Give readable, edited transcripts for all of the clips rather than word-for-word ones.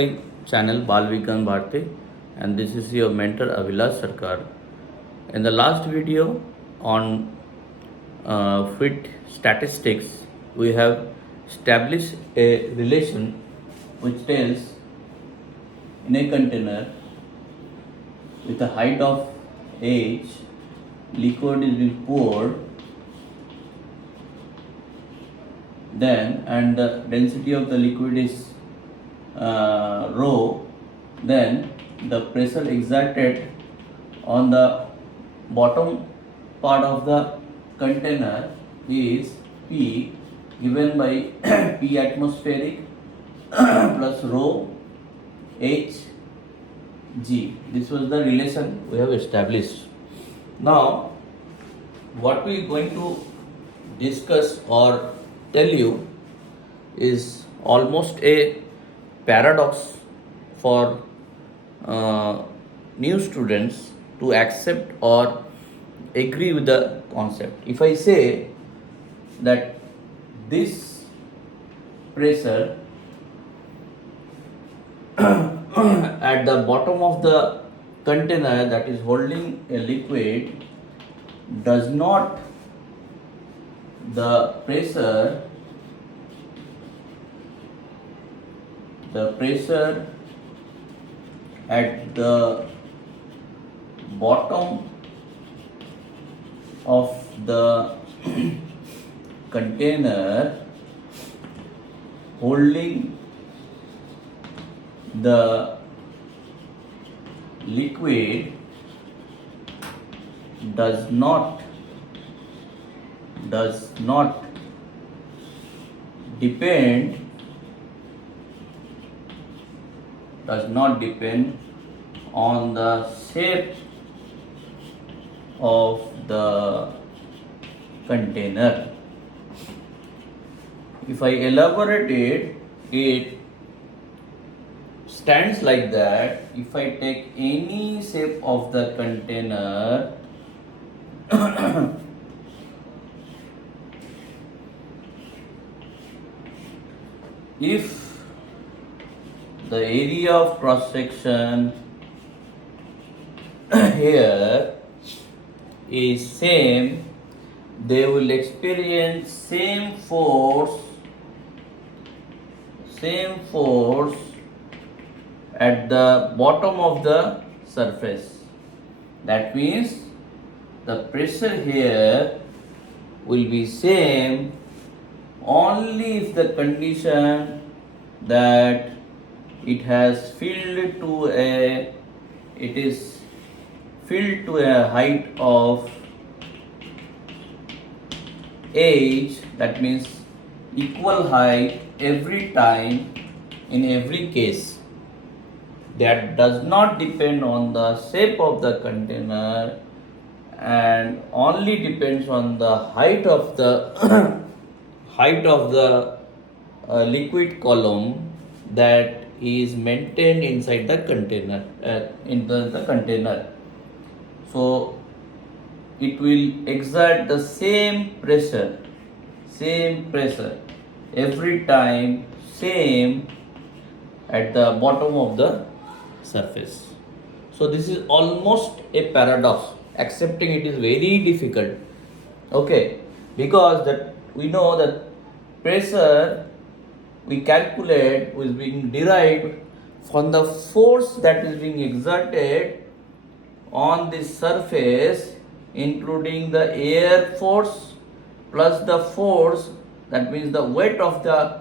Channel Balvikan Bharti, and this is your mentor Avilash Sarkar. In the last video on fit statistics, we have established a relation which tells in a container with a height of h, liquid is being poured, then and the density of the liquid is rho, then the pressure exerted on the bottom part of the container is P given by P atmospheric plus rho H G. This was the relation we have established. Now, what we are going to discuss or tell you is almost a paradox for new students to accept or agree with the concept. If I say that this pressure at the bottom of the container that is holding a liquid does not, the pressure at the bottom of the container holding the liquid does not depend on the shape of the container. If I elaborate it, it stands like that. If I take any shape of the container, if the area of cross section here is same, they will experience same force at the bottom of the surface. That means the pressure here will be same only if the condition that it is filled to a height of h, that means equal height every time in every case. That does not depend on the shape of the container and only depends on the height of the liquid column that is maintained inside the container, the container. So it will exert the same pressure every time, same at the bottom of the surface. So this is almost a paradox. Accepting it is very difficult. Okay, because that we know that pressure we calculate is being derived from the force that is being exerted on the surface, including the air force plus the force, that means the weight of the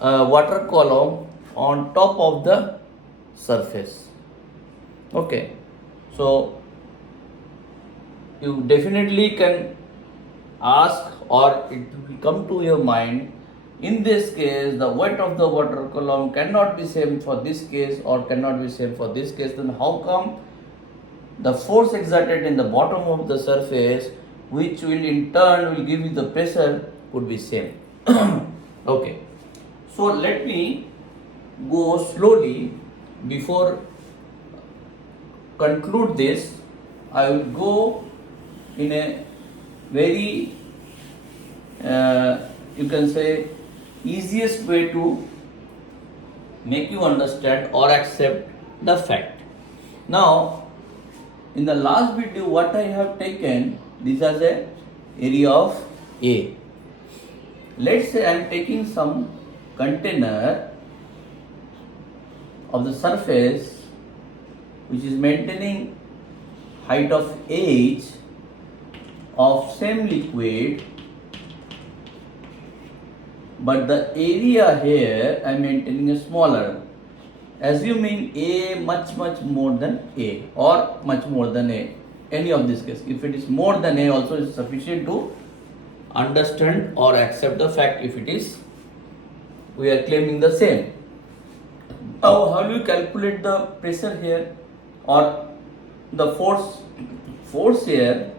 water column on top of the surface. Okay, so you definitely can ask, or it will come to your mind, in this case the weight of the water column cannot be same for this case or cannot be same for this case, then how come the force exerted in the bottom of the surface, which will in turn will give you the pressure, could be same? Okay, so let me go slowly before conclude this. I will go in a very you can say easiest way to make you understand or accept the fact. Now, in the last video, what I have taken this as a area of A. Let's say I am taking some container of the surface which is maintaining height of h of same liquid, but the area here I am maintaining a smaller, assuming A much more than A or much more than A, any of this case. If it is more than A also is sufficient to understand or accept the fact if it is, we are claiming the same. Now how do you calculate the pressure here or the force? Force here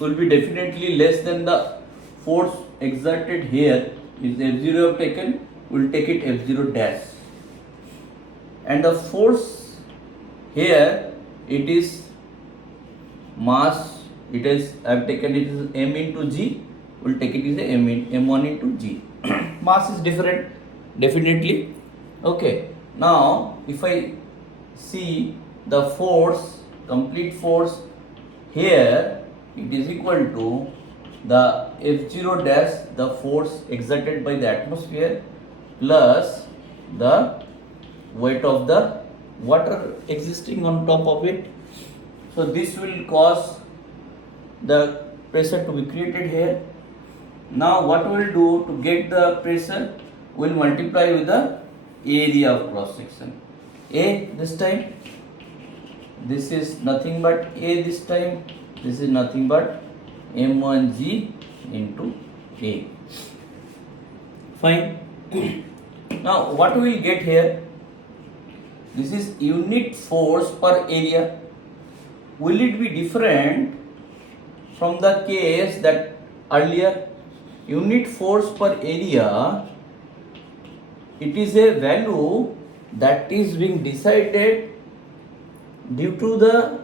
will be definitely less than the force exerted here. Is F0 have taken, we will take it F0 dash. And the force here, it is mass, it is, I have taken it as m into g, we will take it as a m1 into g. Mass is different, definitely. Okay, now if I see the force, complete force here, it is equal to the F0 dash, the force exerted by the atmosphere, plus the weight of the water existing on top of it. So this will cause the pressure to be created here. Now what we will do to get the pressure, we will multiply with the area of cross section. A this time, this is nothing but A this time, this is nothing but m1g into A. Fine. Now what we will get here? This is unit force per area. Will it be different from the case that earlier? Unit force per area, it is a value that is being decided due to the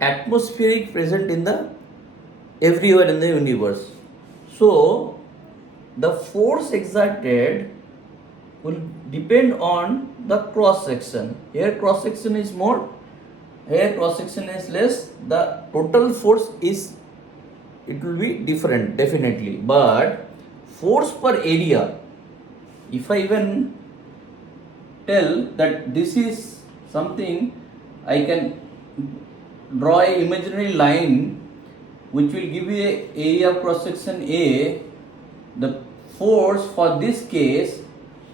atmospheric present in the everywhere in the universe. So the force exerted will depend on the cross section. Here cross section is more, here cross section is less. The total force is, it will be different definitely, but force per area, if I even tell that this is something, I can draw a imaginary line which will give you a area of cross section A. The force for this case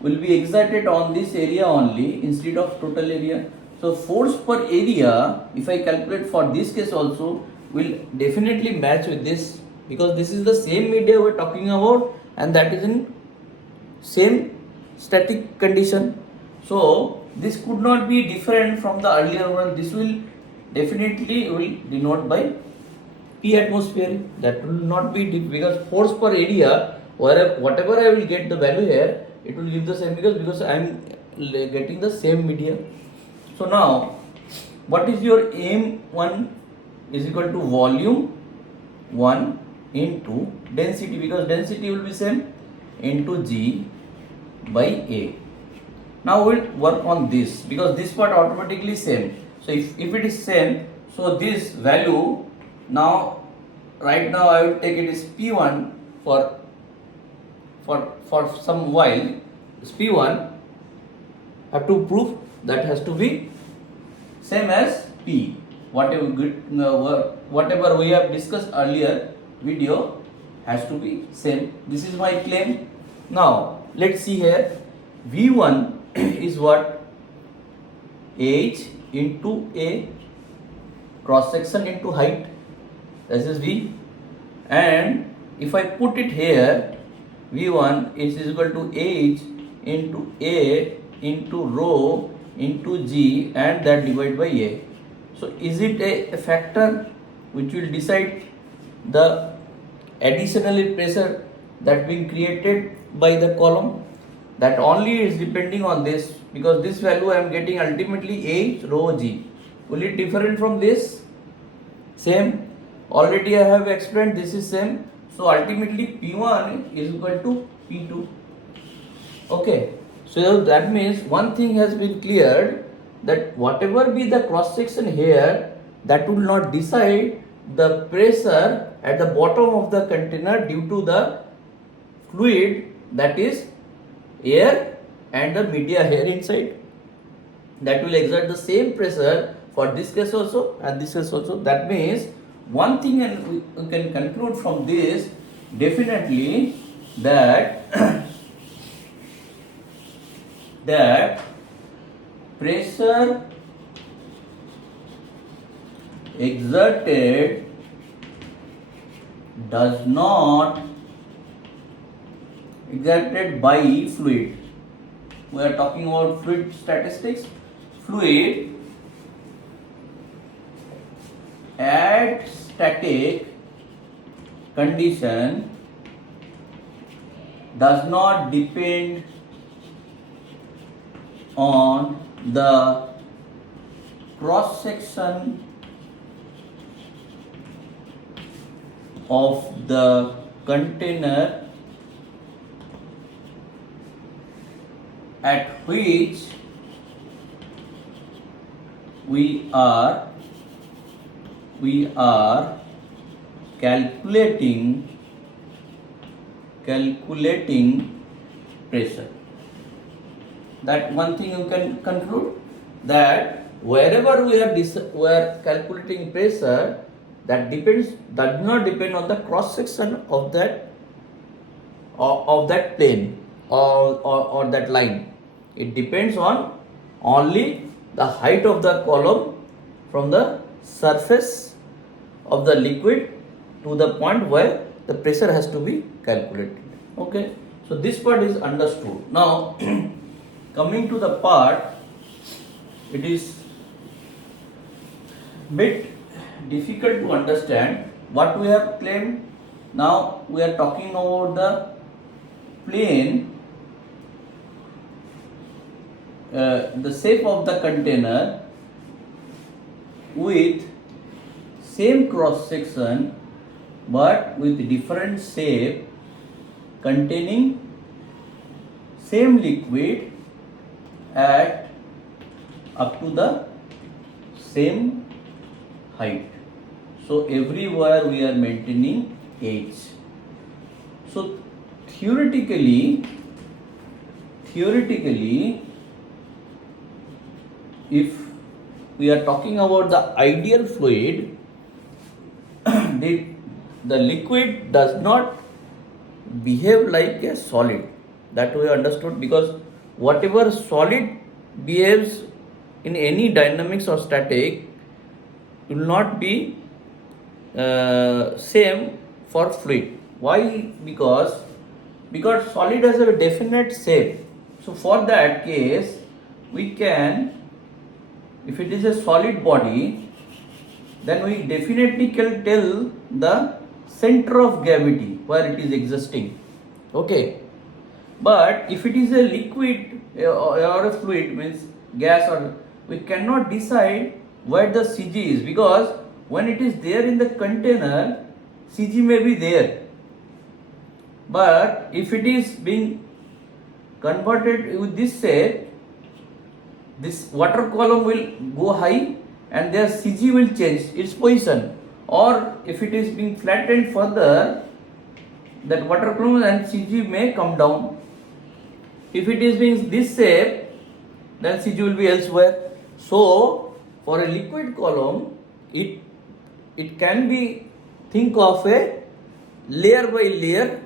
will be exerted on this area only instead of total area. So force per area, if I calculate for this case also, will definitely match with this, because this is the same media we are talking about and that is in same static condition. So this could not be different from the earlier one. This will definitely will denote by P atmosphere. That will not be because force per area, whatever I will get the value here, it will give the same because I am getting the same media. So now what is your M1 is equal to volume 1 into density, because density will be same, into G by A. Now we will work on this because this part automatically same. So if it is same, so this value now right now I will take it as P1 for some while. This P1 have to prove that has to be same as P. Whatever we have discussed earlier video has to be same. This is my claim. Now let's see here. V1 is what? H into A, cross section into height, this is V, and if I put it here, V1 is equal to H into A into rho into G and that divided by A. So is it a factor which will decide the additional pressure that being created by the column? That only is depending on this, because this value I am getting ultimately H rho G. Will it different from this? Same. Already I have explained this is same. So ultimately P1 is equal to P2. Okay. So that means one thing has been cleared, that whatever be the cross section here, that will not decide the pressure at the bottom of the container due to the fluid, that is air and the media here inside. That will exert the same pressure for this case also and this case also. That means one thing, and we can conclude from this definitely that that pressure exerted does not exerted by fluid. We are talking about fluid statistics. Fluid at static condition does not depend on the cross section of the container at which we are calculating pressure. That one thing you can conclude, that wherever we are calculating pressure, that does not depend on the cross section of that plane or that line. It depends on only the height of the column from the surface of the liquid to the point where the pressure has to be calculated. Okay, so this part is understood. Now coming to the part, it is bit difficult to understand what we have claimed. Now we are talking about the plane, the shape of the container with same cross section but with different shape, containing same liquid at up to the same height. So everywhere we are maintaining h. So theoretically, if we are talking about the ideal fluid, the liquid does not behave like a solid. That we understood, because whatever solid behaves in any dynamics or static will not be same for fluid. Why? Because solid has a definite shape. So for that case, we can, if it is a solid body, then we definitely can tell the center of gravity where it is existing. Okay, but if it is a liquid or a fluid, means gas, or we cannot decide where the CG is, because when it is there in the container, CG may be there, but if it is being converted with this shape, this water column will go high and their CG will change its position, or if it is being flattened further, that water column and CG may come down. If it is being this shape, then CG will be elsewhere. So for a liquid column, it can be, think of a layer by layer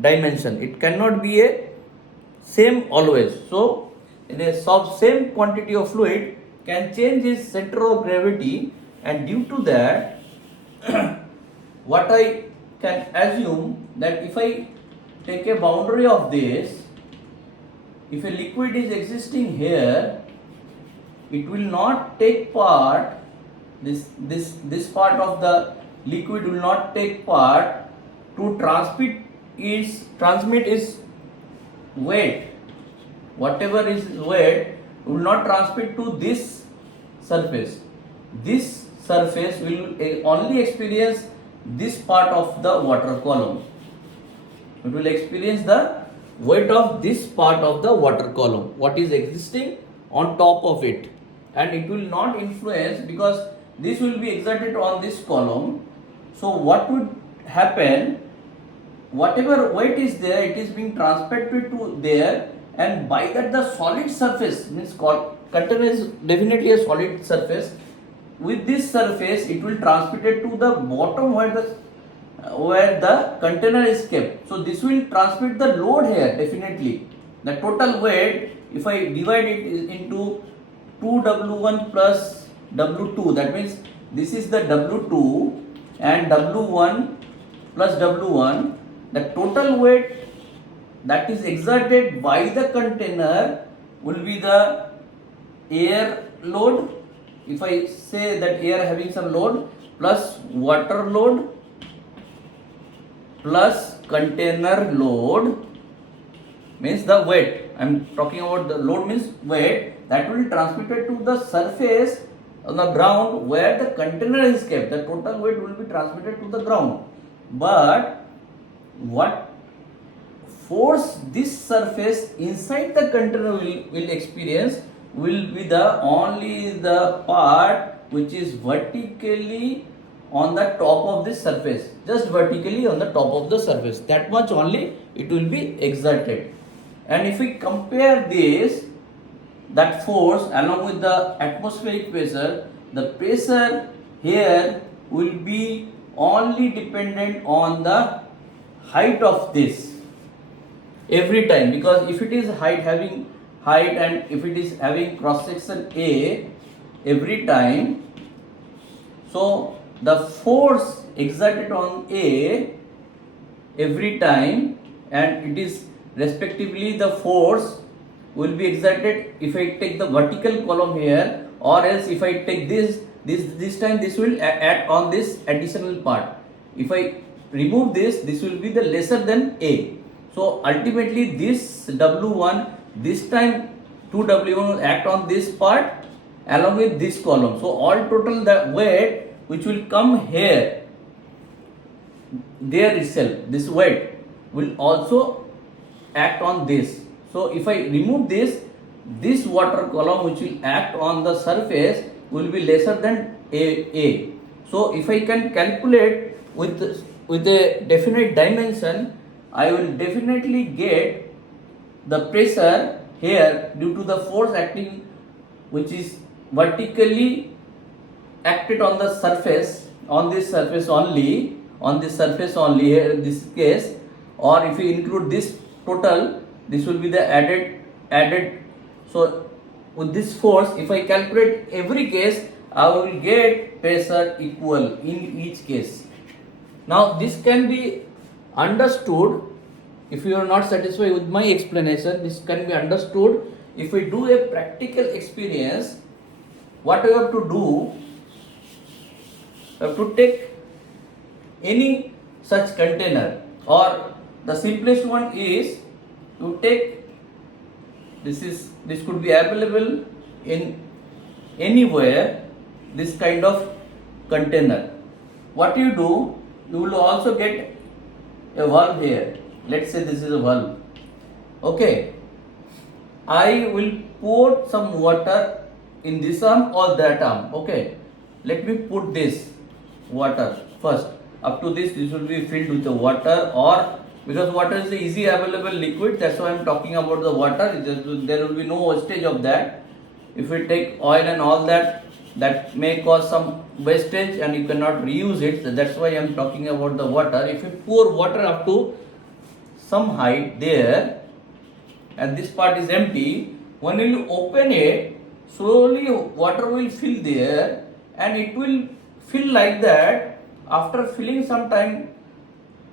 dimension. It cannot be a same always. So in a same quantity of fluid can change its center of gravity, and due to that what I can assume, that if I take a boundary of this, if a liquid is existing here, it will not take part, this part of the liquid will not take part to transmit its weight. Whatever is weight will not transmit to this surface. This surface will only experience this part of the water column. It will experience the weight of this part of the water column, what is existing on top of it, and it will not influence because this will be exerted on this column. So what would happen, whatever weight is there, it is being transferred to there, and by that the solid surface, means container is definitely a solid surface, with this surface it will transmit it to the bottom where the container is kept. So this will transmit the load here definitely. The total weight, if I divide it into 2W1 plus W2, that means this is the W2 and W1 plus W1, the total weight that is exerted by the container will be the air load, if I say that air having some load, plus water load plus container load, means the weight. I am talking about the load means weight that will be transmitted to the surface on the ground where the container is kept. The total weight will be transmitted to the ground. But what force this surface inside the container will experience will be the only the part which is vertically on the top of this surface, just vertically on the top of the surface, that much only it will be exerted. And if we compare this, that force along with the atmospheric pressure, the pressure here will be only dependent on the height of this every time, because if it is having height and if it is having cross section A every time, so the force exerted on A every time, and it is respectively the force will be exerted if I take the vertical column here, or else if I take this time this will add on this additional part. If I remove this will be the lesser than A. So ultimately this W1, this time 2W1 will act on this part along with this column. So all total the weight which will come here, there itself, this weight will also act on this. So if I remove this water column which will act on the surface will be lesser than A. So if I can calculate with a definite dimension, I will definitely get the pressure here due to the force acting which is vertically acted on the surface, on this surface only here in this case, or if you include this total, this will be the added. So with this force, if I calculate every case, I will get pressure equal in each case. Now this can be understood. If you are not satisfied with my explanation, this can be understood if we do a practical experience. What you have to do, you have to take any such container, or the simplest one is to take this could be available in anywhere, this kind of container. What you do, you will also get a valve here. Let's say this is a valve. Okay, I will pour some water in this arm or that arm. Okay, let me put this water first. Up to this will be filled with the water, or because water is the easy available liquid, that's why I am talking about the water. There will be no wastage of that. If we take oil and all that may cause some wastage and you cannot reuse it. That's why I am talking about the water. If you pour water up to some height there and this part is empty, when you open it, slowly water will fill there and it will fill like that. After filling some time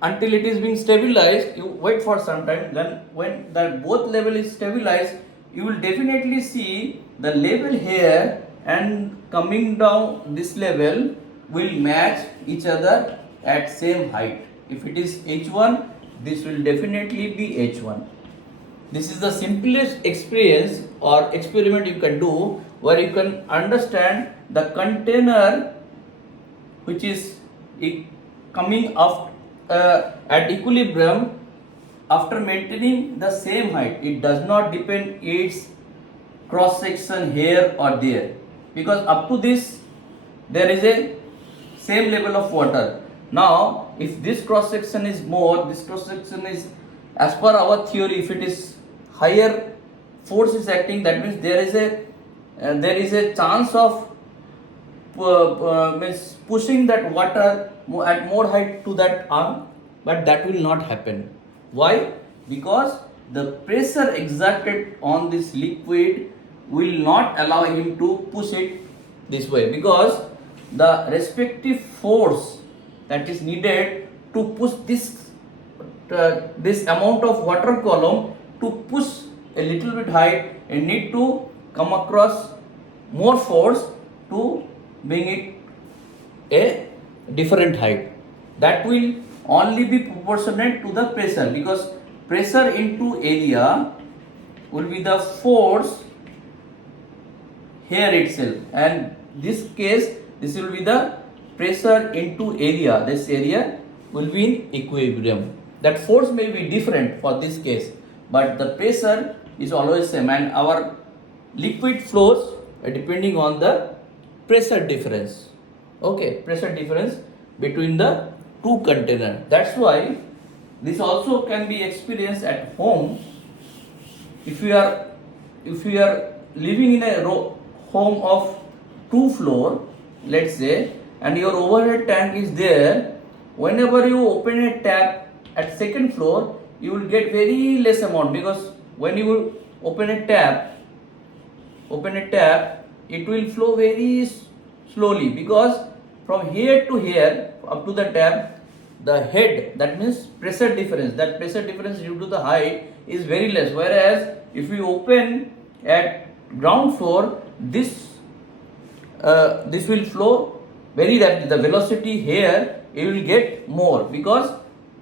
until it is being stabilized, you wait for some time. Then when the both level is stabilized, you will definitely see the level here and coming down this level will match each other at same height. If it is H1, this will definitely be H1. This is the simplest experience or experiment you can do, where you can understand the container which is coming up at equilibrium after maintaining the same height, it does not depend its cross section here or there, because up to this there is a same level of water. Now if this cross section is more, this cross section is, as per our theory, if it is higher force is acting, that means there is a chance of means pushing that water at more height to that arm, but that will not happen. Why? Because the pressure exerted on this liquid will not allow him to push it this way, because the respective force that is needed to push this amount of water column to push a little bit height, and need to come across more force to bring it a different height. That will only be proportionate to the pressure, because pressure into area will be the force here itself, and this case this will be the pressure into area. This area will be in equilibrium. That force may be different for this case, but the pressure is always same, and our liquid flows depending on the pressure difference. Okay, pressure difference between the two containers. That's why this also can be experienced at home. If you are living in a home of 2 floor, let's say, and your overhead tank is there, whenever you open a tap at 2nd floor, you will get very less amount, because when you will open a tap, it will flow very slowly, because from here to here up to the tap, the head, that means pressure difference, due to the height is very less. Whereas if we open at ground floor, this will flow very rapidly. The velocity here, it will get more, because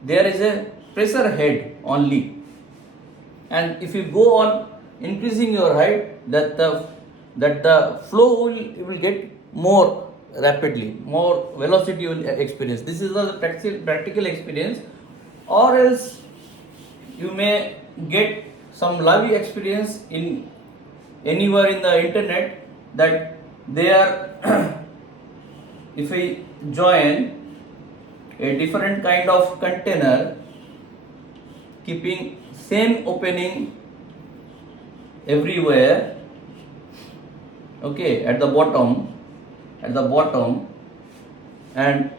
there is a pressure head only. And if you go on increasing your height, that the flow will get more rapidly, more velocity you will experience. This is the practical experience, or else you may get some live experience in anywhere in the internet, that they are if we join a different kind of container, keeping same opening everywhere, okay, at the bottom, and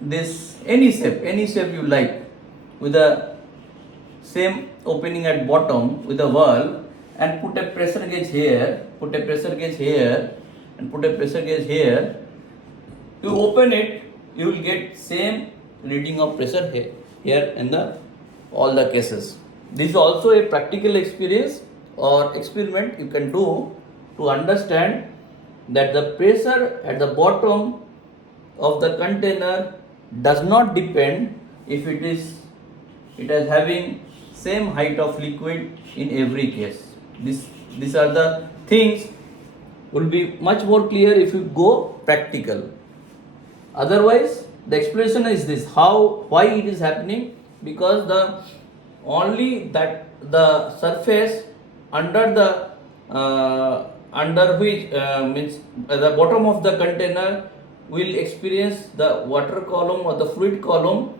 this any shape you like, with the same opening at bottom with a valve, and put a pressure gauge here, and put a pressure gauge here. You open it, you will get same reading of pressure here in the all the cases. This is also a practical experience or experiment you can do to understand that the pressure at the bottom of the container does not depend if it is having same height of liquid in every case. These are the things will be much more clear if you go practical. Otherwise, the explanation is this: why it is happening, because the surface under which means the bottom of the container will experience the water column or the fluid column,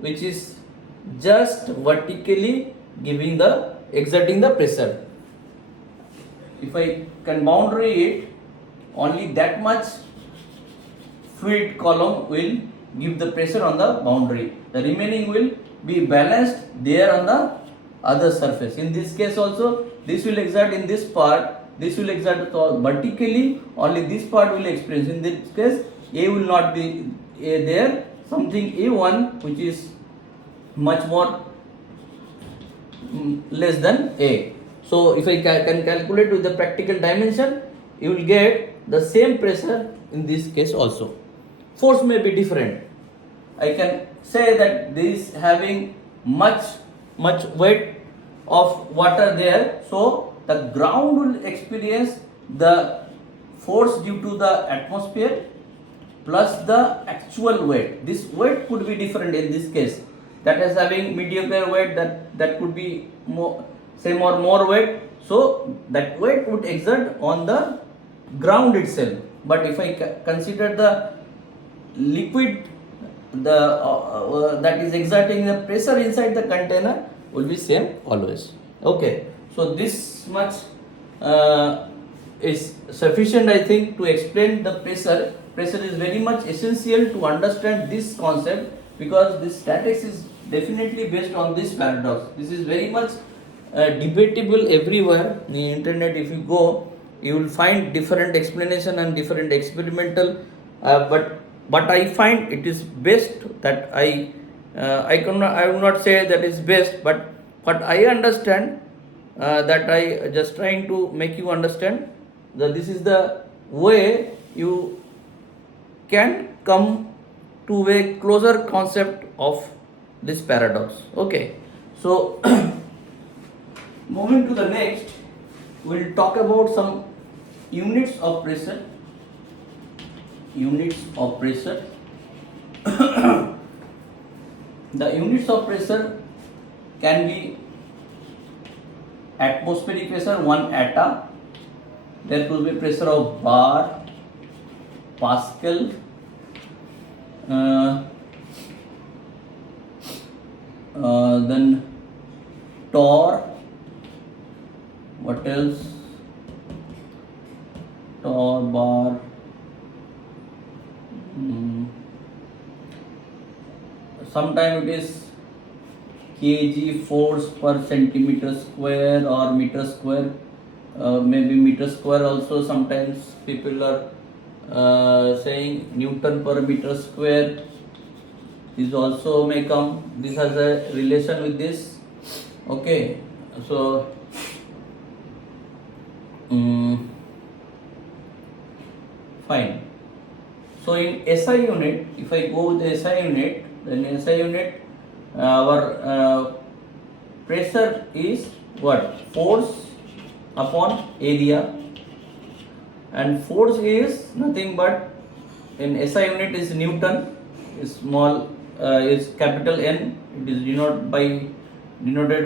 which is just vertically exerting the pressure. If I can boundary it, only that much fluid column will give the pressure on the boundary. The remaining will be balanced there on the other surface. In this case also, this will exert in this part, this will exert vertically, only this part will experience. In this case, A will not be there, something A1 which is much more less than A. So if I can calculate with the practical dimension, you will get the same pressure in this case also. Force may be different. I can say that this having much weight of water there, so the ground will experience the force due to the atmosphere plus the actual weight. This weight could be different in this case. that is having mediocre weight, that could be more, same or more weight, so that weight would exert on the ground itself. But if I consider the liquid, the that is exerting the pressure inside the container will be same always. Okay, so this much is sufficient, I think, to explain the pressure. Pressure is very much essential to understand this concept, because this statics is definitely based on this paradox. This is very much debatable everywhere in the internet. If you go, you will find different explanation and different experimental, but I find it is best that I will not say that is best, but I understand, that I just trying to make you understand that this is the way you can come to a closer concept of this paradox. Okay, so moving to the next, we'll talk about some units of pressure. Units of pressure. The units of pressure can be atmospheric pressure, 1 atm. There could be pressure of bar, Pascal, then torr. What else? Torr, bar. Sometimes it is kg force per centimeter square or meter square, maybe meter square also. Sometimes people are saying Newton per meter square. This also may come. This has a relation with this. Okay, so fine. So in SI unit, if I go with the SI unit, then SI unit, our pressure is what? Force upon area, and force is nothing but, in SI unit is Newton, is small, is capital N. It is denoted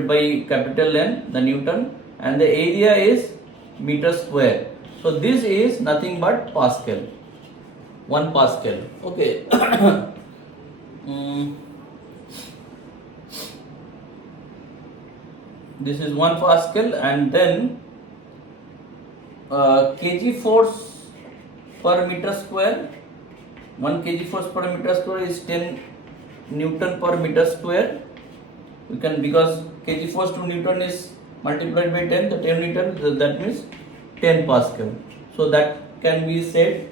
by capital N, the Newton, and the area is meter square. So this is nothing but Pascal. 1 Pascal. Okay. This is 1 Pascal, and then kg force per meter square. 1 kg force per meter square is 10 Newton per meter square. We can, because kg force to Newton is multiplied by 10, the 10 Newton, that means 10 Pascal. So that can be said.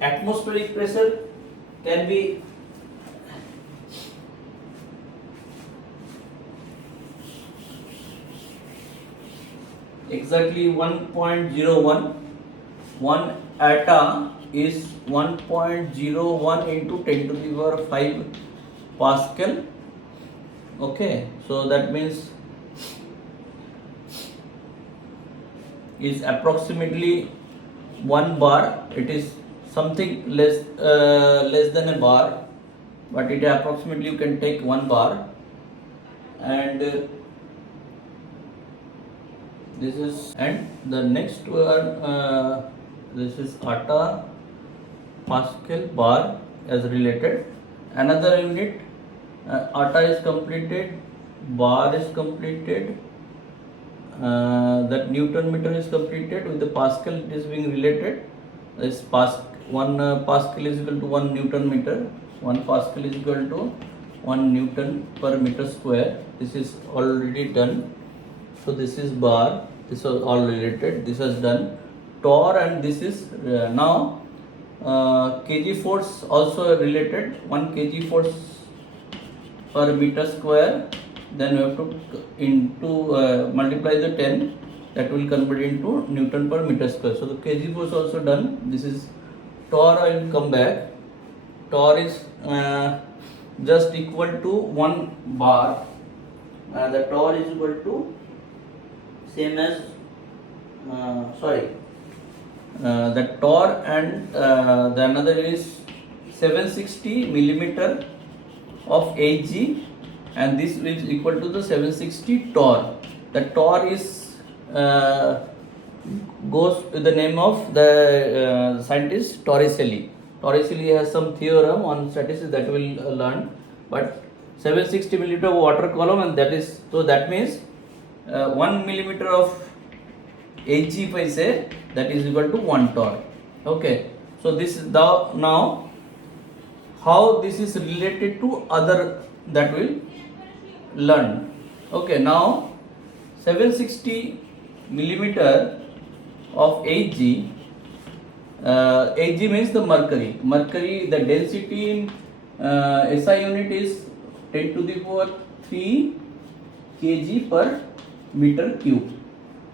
Atmospheric pressure can be exactly 1.01. 1 atm is 1.01 into 10 to the power 5 Pascal. Okay, so that means is approximately 1 bar. It is something less than a bar, but it approximately you can take 1 bar. And this is, and the next one, this is atm, Pascal, bar as related. Another unit, atm is completed, bar is completed, that Newton meter is completed. With the Pascal it is being related. This 1 Pascal is equal to 1 Newton meter. 1 Pascal is equal to 1 Newton per meter square. This is already done. So this is bar. This was all related. This was done. Torr, and this is now kg force also related. 1 kg force per meter square. Then we have to multiply the 10, that will convert into Newton per meter square. So the kg force also done. This is torr. I will come back. Torr is just equal to 1 bar. The torr is equal to same as the torr, and the another is 760 millimeter of Hg, and this is equal to the 760 torr. The torr is goes with the name of the scientist Torricelli. Torricelli has some theorem on statistics that we will learn, but 760 millimeter water column, and that is, so that means 1 millimeter of Hg, if I say, that is equal to 1 torr. Okay, so this is the now how this is related to other, that will learn. Okay, now 760 millimeter of Hg, Hg means the mercury. Mercury, the density in SI unit is 10 to the power 3 kg per meter cube.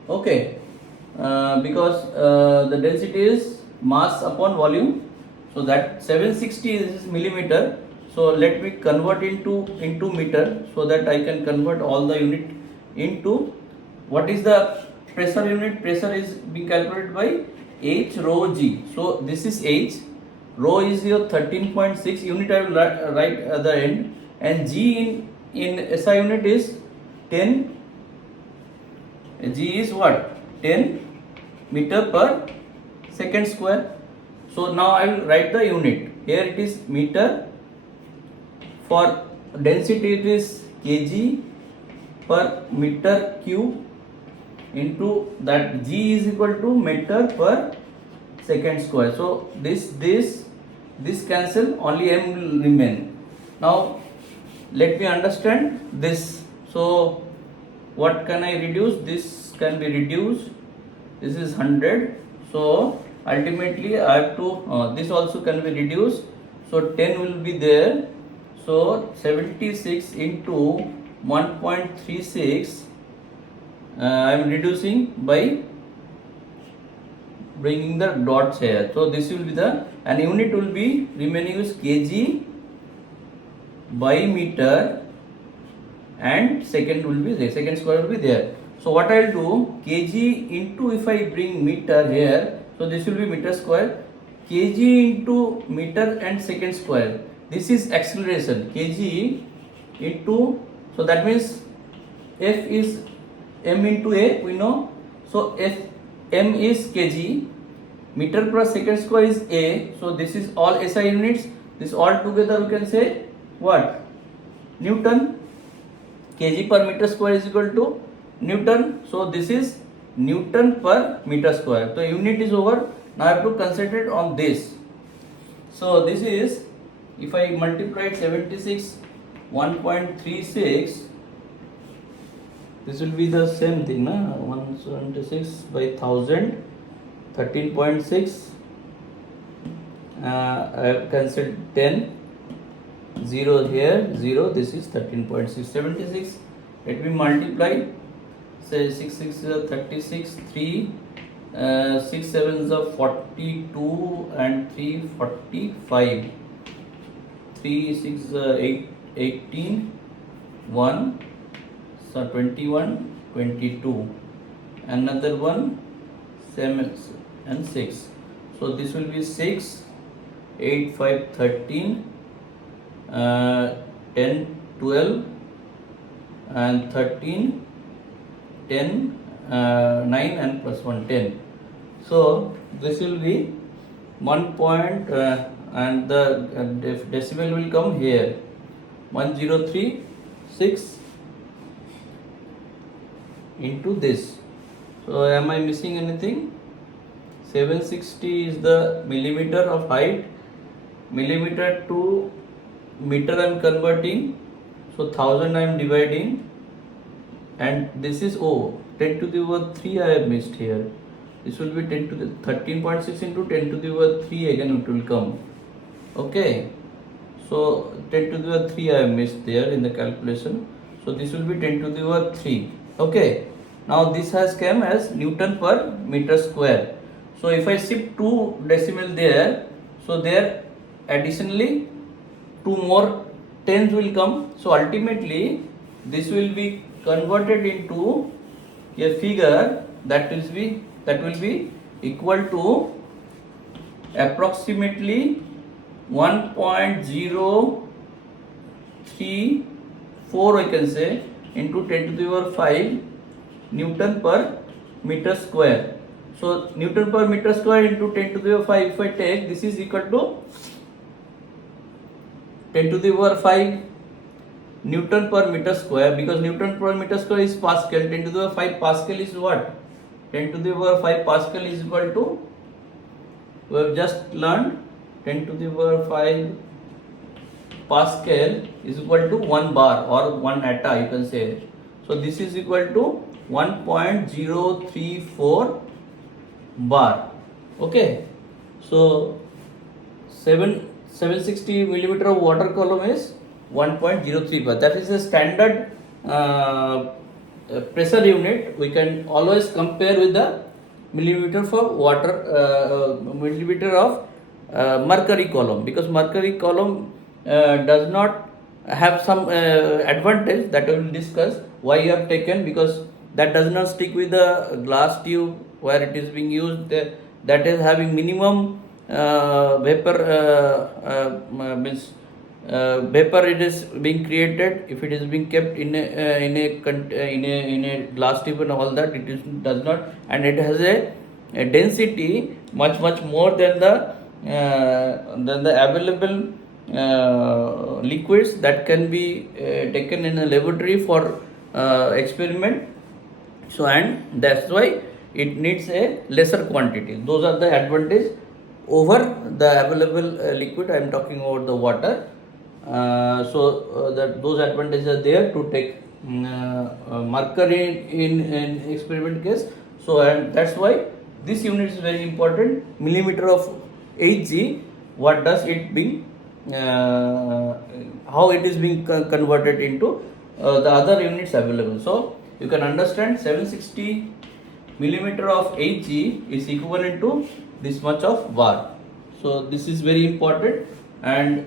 Okay, because the density is mass upon volume, so that 760 is millimeter. So let me convert into meter, so that I can convert all the unit into what is the pressure unit. Pressure is being calculated by H rho G. So this is H, rho is your 13.6 unit, I will write at the end, and G in SI unit is 10. G is what? 10 meter per second square. So now I will write the unit. Here it is meter. For density it is kg per meter cube, into that G is equal to meter per second square. So this cancel, only M will remain. Now let me understand this. So what can I reduce? This can be reduced. This is 100. So ultimately I have to, this also can be reduced. So 10 will be there. So 76 into 1.36, I am reducing by bringing the dots here. So this will be the, and unit will be remaining is kg by meter, and second will be there, second square will be there. So what I will do, kg into, if I bring meter here, so this will be meter square, kg into meter and second square. This is acceleration, kg into, so that means F is m into a, we know. So F m is kg, meter per second square is a. So this is all SI units. This all together we can say what? Newton. Kg per meter square is equal to Newton. So this is Newton per meter square. So unit is over. Now I have to concentrate on this. So this is, if I multiply 76 1.36, this will be the same thing, na? 176 by 1000, 13.6. I have cancelled 10, 0 here, 0. This is 13.6, 76. Let me multiply. Say 6 6 is 36, 3 6 7 is 42, and 3 45. 3 6 is 8 18, 1. So 21, 22, another one 7 and 6. So this will be 6, 8, 5, 13, 10, 12, and 13, 10, 9, and plus 1, 10. So this will be 1 point, and the decimal will come here, 1036 into this. So am I missing anything? 760 is the millimeter of height, millimeter to meter I am converting, so 1000 I am dividing, and this is 10 to the power 3 I have missed here. This will be 10 to the 13.6 into 10 to the power 3 again it will come. Okay, so 10 to the power 3 I have missed there in the calculation. So this will be 10 to the power 3. Okay, now this has come as Newton per meter square. So if I shift 2 decimal there, so there additionally 2 more tens will come. So ultimately this will be converted into a figure that will be equal to approximately 1.0 0.34 I can say into 10 to the power 5 Newton per meter square. So Newton per meter square into 10 to the power 5, if I take, this is equal to 10 to the power 5 Newton per meter square, because Newton per meter square is Pascal. 10 to the power 5 Pascal is what? 10 to the power 5 Pascal is equal to, we have just learned, 10 to the power 5 Pascal is equal to 1 bar or 1 atta, you can say. So this is equal to 1.034 bar. Okay, so 760 millimeter of water column is 1.03 bar. That is a standard pressure unit. We can always compare with the millimeter for water, millimeter of mercury column, because mercury column does not have some advantage that I will discuss why you have taken, because that does not stick with the glass tube where it is being used, that is having minimum vapor means vapor it is being created if it is being kept in a glass tube and all that. It does not, and it has a density much more than the available liquids that can be taken in a laboratory for experiment. So, and that's why it needs a lesser quantity. Those are the advantage over the available liquid. I am talking about the water. That those advantages are there to take mercury in experiment case. So, and that's why this unit is very important. Millimeter of Hg. What does it being? How it is being converted into the other units available. So you can understand 760 millimeter of Hg is equivalent to this much of bar. So this is very important, and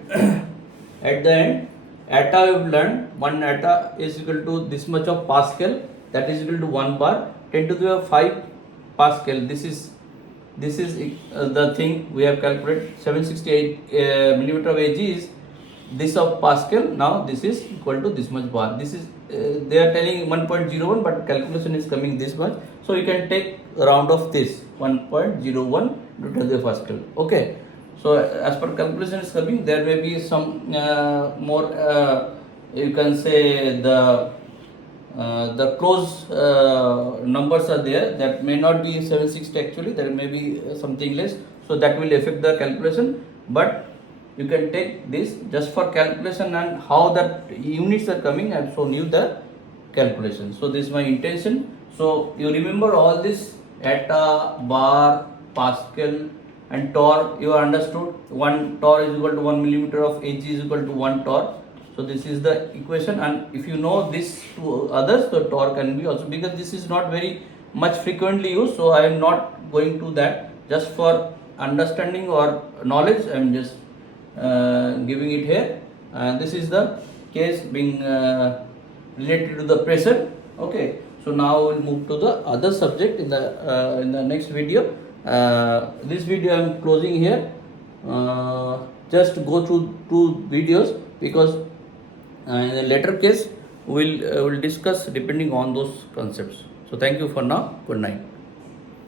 at the end atta we have learned 1 atta is equal to this much of Pascal, that is equal to 1 bar. 10 to the power 5 Pascal, this is the thing we have calculated. 768 millimeter of Hg is this of Pascal. Now this is equal to this much bar. This is they are telling 1.01, but calculation is coming this much. So you can take round of this 1.01 to 10 Pascal. Okay. So as per calculation is coming, there may be some more. You can say the close numbers are there, that may not be 760 actually, there may be something less, so that will affect the calculation, but you can take this just for calculation, and how that units are coming, I have shown you the calculation. So this is my intention. So you remember all this atta, bar, Pascal and torr, you understood. 1 torr is equal to 1 millimeter of Hg is equal to 1 torr. So this is the equation, and if you know this to others, the torr can be also, because this is not very much frequently used, so I am not going to that. Just for understanding or knowledge, I am just giving it here. And this is the case being related to the pressure. Okay. So now we'll move to the other subject in the next video. This video I am closing here. Just go through 2 videos, because in the later case we'll discuss depending on those concepts. So thank you for now. Good night.